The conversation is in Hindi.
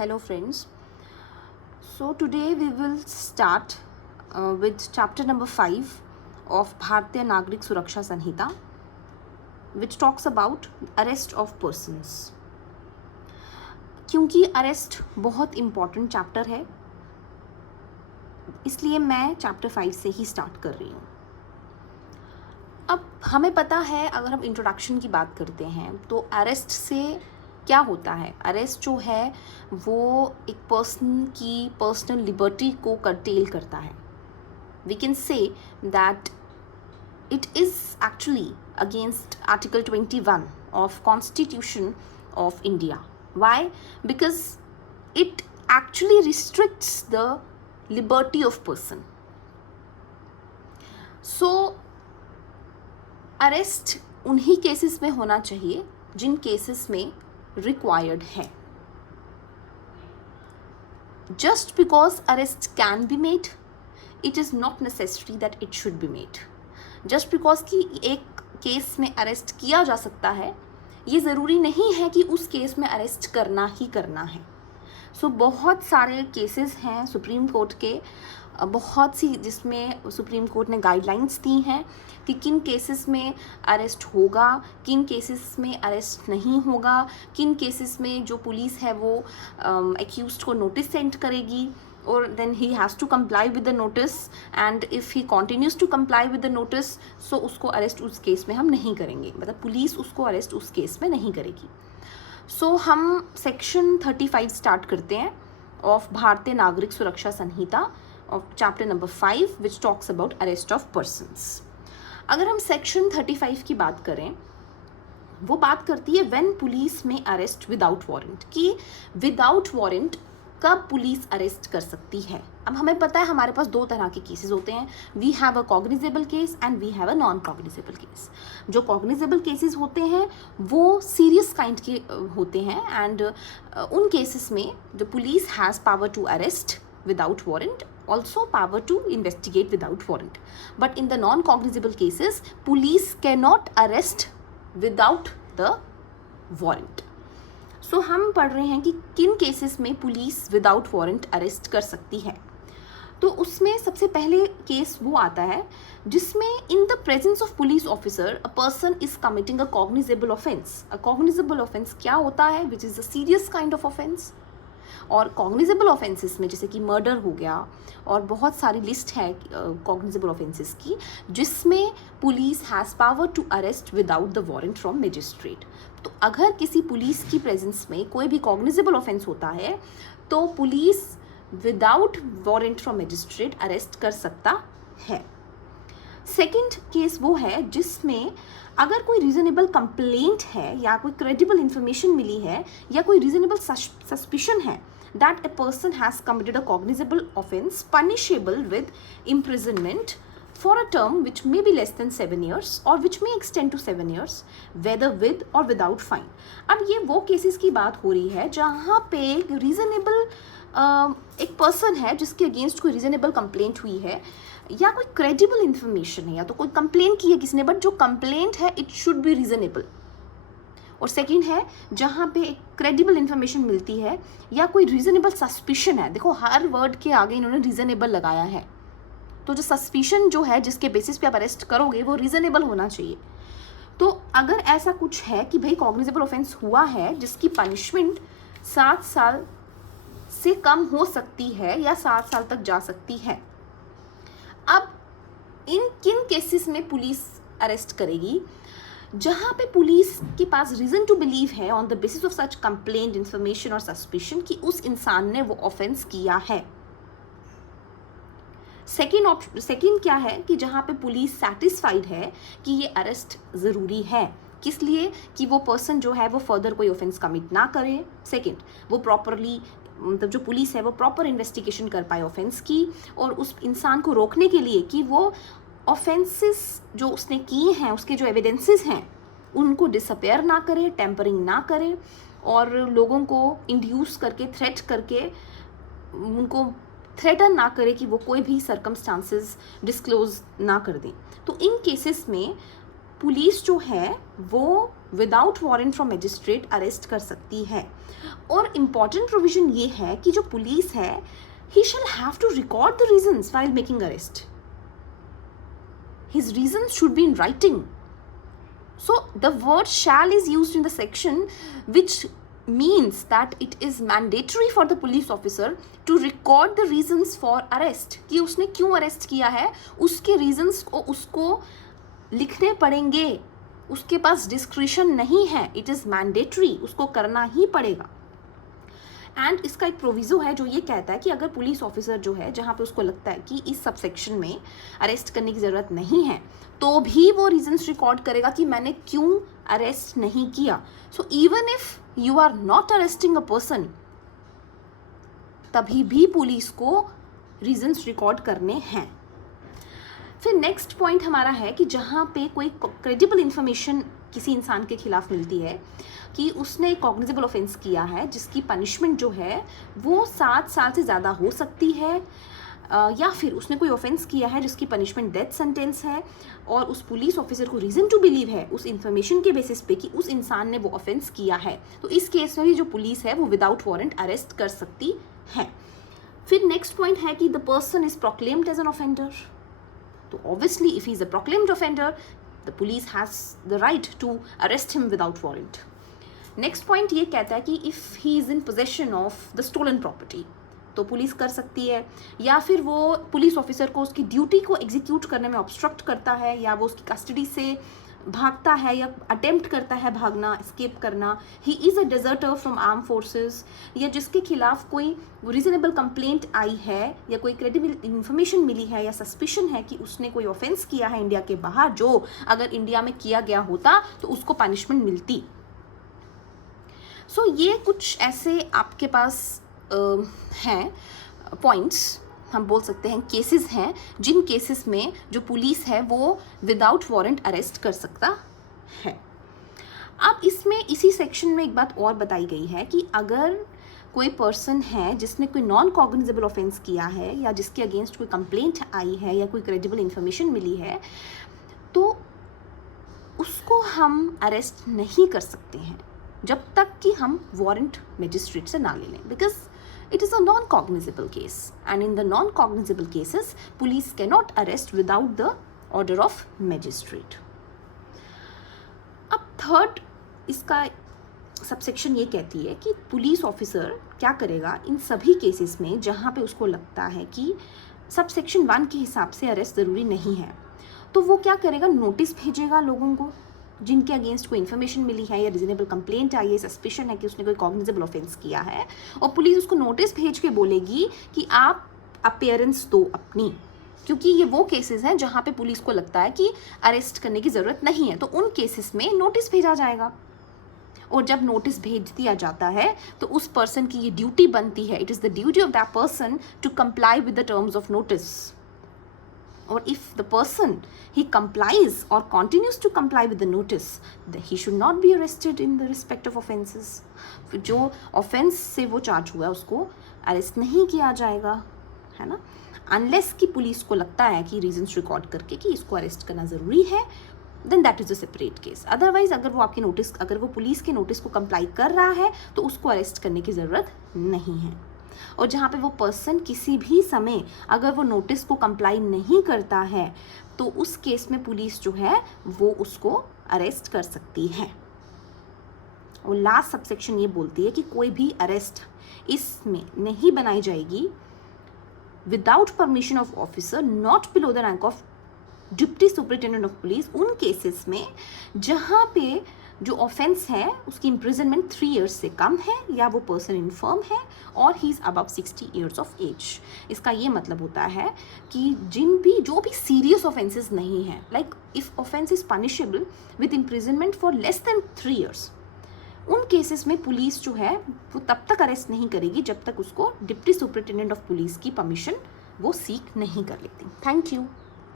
Hello friends. So today we will start with chapter number 5 of Bharatiya Nagrik Suraksha Sanhita, which talks about arrest of persons. क्योंकि अरेस्ट बहुत इम्पॉर्टेंट चैप्टर है, इसलिए मैं चैप्टर 5 से ही स्टार्ट कर रही हूँ. अब हमें पता है, अगर हम इंट्रोडक्शन की बात करते हैं तो अरेस्ट से क्या होता है. अरेस्ट जो है वो एक पर्सन की पर्सनल लिबर्टी को कर्टेल करता है. We can say that it is actually against article 21 of constitution of India. Why? Because it actually restricts the liberty of person. So, arrest उन्हीं केसेस में होना चाहिए जिन केसेस में required है. Just because arrest can be made, it is not necessary that it should be made. Just because कि एक केस में अरेस्ट किया जा सकता है, ये ज़रूरी नहीं है कि उस केस में अरेस्ट करना ही करना है. सो बहुत सारे केसेस हैं सुप्रीम कोर्ट के, बहुत सी, जिसमें सुप्रीम कोर्ट ने गाइडलाइंस दी हैं कि किन केसेस में अरेस्ट होगा, किन केसेस में अरेस्ट नहीं होगा, किन केसेस में जो पुलिस है वो एक्यूज्ड को नोटिस सेंड करेगी और then he has to comply with the notice, and if he continues to comply with the notice, so उसको अरेस्ट उस केस में हम नहीं करेंगे, मतलब पुलिस उसको अरेस्ट उस केस में नहीं करेगी. सो हम सेक्शन 35 स्टार्ट करते हैं of Bharatiya Nagarik Suraksha Sanhita of chapter number 5 which talks about arrest of persons. अगर हम सेक्शन 35 की बात करें, वो बात करती है व्हेन पुलिस में अरेस्ट विदाउट वारंट, कि विदाउट वारंट कब पुलिस अरेस्ट कर सकती है. अब हमें पता है हमारे पास दो तरह के केसेस होते हैं. We have a cognizable case and we have a non cognizable case. जो कॉग्निजेबल केसेस होते हैं वो सीरियस काइंड के होते हैं, एंड उन केसेस में the police has power to arrest without warrant, also power to investigate without warrant. But in the non-cognizable cases, police cannot arrest without the warrant. So हम पढ़ रहे हैं कि किन केसेस में पुलिस विदाउट वारंट अरेस्ट कर सकती है. तो उसमें सबसे पहले केस वो आता है जिसमें in the presence of police officer a person is committing a cognizable offence. A cognizable offence क्या होता है? Which is a serious kind of offence. और कॉग्निजेबल ऑफेंसेस में जैसे कि मर्डर हो गया, और बहुत सारी लिस्ट है कॉग्निजेबल ऑफेंसेस की, जिसमें police has power to arrest without the warrant from magistrate. तो अगर किसी पुलिस की प्रेजेंस में कोई भी कॉग्निजेबल ऑफेंस होता है तो police without warrant from magistrate arrest कर सकता है. सेकेंड केस वो है जिसमें अगर कोई रीजनेबल कंप्लेंट है या कोई क्रेडिबल इंफॉर्मेशन मिली है या कोई रीजनेबल सस्पिशन है that a person has committed a cognizable offense punishable with imprisonment for a term which may be less than 7 years or which may extend to 7 years whether with or without fine. अब ये वो केसेस की बात हो रही है जहाँ पे रीजनेबल एक पर्सन है जिसके अगेंस्ट कोई रीजनेबल कंप्लेंट हुई है या कोई क्रेडिबल इंफॉर्मेशन है, या तो कोई कंप्लेंट की है किसी ने, बट जो कंप्लेंट है इट शुड बी रीजनेबल. और सेकंड है जहाँ पे एक क्रेडिबल इंफॉर्मेशन मिलती है या कोई रीजनेबल सस्पिशन है. देखो हर वर्ड के आगे इन्होंने रीजनेबल लगाया है, तो जो सस्पिशन जो है जिसके बेसिस पे आप अरेस्ट करोगे वो रीजनेबल होना चाहिए. तो अगर ऐसा कुछ है कि भाई कॉग्निजेबल ऑफेंस हुआ है जिसकी पनिशमेंट 7 साल से कम हो सकती है या 7 साल तक जा सकती है, अब इन किन केसेस में पुलिस अरेस्ट करेगी? जहाँ पे पुलिस के पास रीज़न टू बिलीव है on the basis of such complaint, information और सस्पिशन कि उस इंसान ने वो ऑफेंस किया है. सेकेंड क्या है कि जहाँ पे पुलिस सेटिस्फाइड है कि ये अरेस्ट ज़रूरी है. किस लिए? कि वो पर्सन जो है वो फर्दर कोई ऑफेंस कमिट ना करे. सेकेंड, वो प्रॉपरली, मतलब जो पुलिस है वो प्रॉपर इन्वेस्टिगेशन कर पाए ऑफेंस की, और उस इंसान को रोकने के लिए कि वो ऑफेंसेस जो उसने किए हैं उसके जो एविडेंसेस हैं उनको डिसअपेयर ना करे, टेम्परिंग ना करे, और लोगों को इंड्यूस करके, थ्रेट करके उनको थ्रेटन ना करे कि वो कोई भी सर्कमस्टांसेस डिस्क्लोज ना कर दें. तो इन केसेस में पुलिस जो है वो without warrant from magistrate arrest कर सकती है। और इम्पॉर्टेंट प्रोविजन ये है कि जो पुलिस है he shall have to record the reasons while making arrest. His reasons should be in writing. So the word shall is used in the section which means that it is mandatory for the police officer to record the reasons for arrest, कि उसने क्यों अरेस्ट किया है उसके reasons को उसको लिखने पड़ेंगे, उसके पास डिस्क्रिशन नहीं है, इट इज़ मैंडेटरी, उसको करना ही पड़ेगा। एंड इसका एक प्रोविज़ो है जो ये कहता है कि अगर पुलिस ऑफिसर जो है जहाँ पे उसको लगता है कि इस सबसेक्शन में अरेस्ट करने की ज़रूरत नहीं है तो भी वो रीजंस रिकॉर्ड करेगा कि मैंने क्यों अरेस्ट नहीं किया। So even if you are not arresting a person तभी भी पुलिस को रीजंस रिकॉर्ड करने हैं। फिर नेक्स्ट पॉइंट हमारा है कि जहाँ पे कोई क्रेडिबल इंफॉर्मेशन किसी इंसान के खिलाफ मिलती है कि उसने कॉग्निजेबल ऑफेंस किया है जिसकी पनिशमेंट जो है वो 7 साल से ज़्यादा हो सकती है, या फिर उसने कोई ऑफेंस किया है जिसकी पनिशमेंट डेथ सेंटेंस है और उस पुलिस ऑफिसर को रीज़न टू बिलीव है उस इंफॉर्मेशन के बेसिस पे कि उस इंसान ने वो ऑफेंस किया है, तो इस केस में भी जो पुलिस है वो विदाउट वारंट अरेस्ट कर सकती है। फिर नेक्स्ट पॉइंट है कि the person is proclaimed as an offender. तो obviously if he is a proclaimed offender the police has the right to arrest him without warrant. Next point ये कहता है कि if he is in possession of the stolen property तो पुलिस कर सकती है, या फिर वो पुलिस ऑफिसर को उसकी ड्यूटी को एग्जीक्यूट करने में ऑब्स्ट्रक्ट करता है या वो उसकी कस्टडी से भागता है या अटेम्प्ट करता है भागना, एस्केप करना, he is a deserter from arm forces, या जिसके खिलाफ कोई रीजनेबल कंप्लेंट आई है या कोई क्रेडिबल इन्फॉर्मेशन मिली है या सस्पिशन है कि उसने कोई ऑफेंस किया है इंडिया के बाहर जो अगर इंडिया में किया गया होता तो उसको पनिशमेंट मिलती। सो ये कुछ ऐसे आपके पास हैं पॉइंट्स, हम बोल सकते हैं केसेस हैं जिन केसेस में जो पुलिस है वो विदाउट वारंट अरेस्ट कर सकता है। अब इसमें इसी सेक्शन में एक बात और बताई गई है कि अगर कोई पर्सन है जिसने कोई नॉन कॉग्निजेबल ऑफेंस किया है या जिसके अगेंस्ट कोई कंप्लेंट आई है या कोई क्रेडिबल इन्फॉर्मेशन मिली है तो उसको हम अरेस्ट नहीं कर सकते हैं जब तक कि हम वारंट मजिस्ट्रेट से ना ले लें, because it is a non-cognizable case and in the non-cognizable cases police cannot arrest without the order of magistrate. अब थर्ड इसका सबसेक्शन ये कहती है कि पुलिस ऑफिसर क्या करेगा इन सभी केसेस में जहाँ पे उसको लगता है कि सबसेक्शन 1 के हिसाब से अरेस्ट ज़रूरी नहीं है, तो वो क्या करेगा, नोटिस भेजेगा लोगों को जिनके अगेंस्ट कोई इन्फॉर्मेशन मिली है या रीजनेबल कंप्लेंट आई है, सस्पिशन है कि उसने कोई कॉग्निजेबल ऑफेंस किया है, और पुलिस उसको नोटिस भेज के बोलेगी कि आप अपीयरेंस दो अपनी, क्योंकि ये वो केसेस हैं जहाँ पे पुलिस को लगता है कि अरेस्ट करने की ज़रूरत नहीं है, तो उन केसेस में नोटिस भेजा जाएगा। और जब नोटिस भेज दिया जाता है तो उस पर्सन की ये ड्यूटी बनती है, it is the duty of that person to comply with the terms of notice. Or if the person he complies or continues to comply with the notice, then he should not be arrested in the respect of offenses. जो offense से वो चार्ज हुआ है उसको अरेस्ट नहीं किया जाएगा, है ना, अनलेस कि पुलिस को लगता है कि रीजंस रिकॉर्ड करके कि इसको अरेस्ट करना ज़रूरी है, then that is a separate case. Otherwise अगर वो आपके नोटिस, अगर वो पुलिस के नोटिस को कंप्लाई कर रहा है तो उसको अरेस्ट करने की ज़रूरत नहीं है। और जहाँ पे वो पर्सन किसी भी समय अगर वो नोटिस को कंप्लाई नहीं करता है तो उस केस में पुलिस जो है वो उसको अरेस्ट कर सकती है। और लास्ट सबसेक्शन ये बोलती है कि कोई भी अरेस्ट इसमें नहीं बनाई जाएगी without permission of officer not below the rank of deputy superintendent of police, उन केसेस में जहाँ पे जो ऑफेंस है उसकी इम्प्रिजनमेंट 3 years से कम है या वो पर्सन इन्फर्म है और he is above 60 years of age. इसका ये मतलब होता है कि जो भी सीरियस ऑफेंसेस नहीं हैं, like if offence is punishable with imprisonment for less than 3 years, उन केसेस में पुलिस जो है वो तब तक अरेस्ट नहीं करेगी जब तक उसको डिप्टी सुपरिटेंडेंट ऑफ पुलिस की परमिशन वो सीक नहीं कर लेती। Thank you.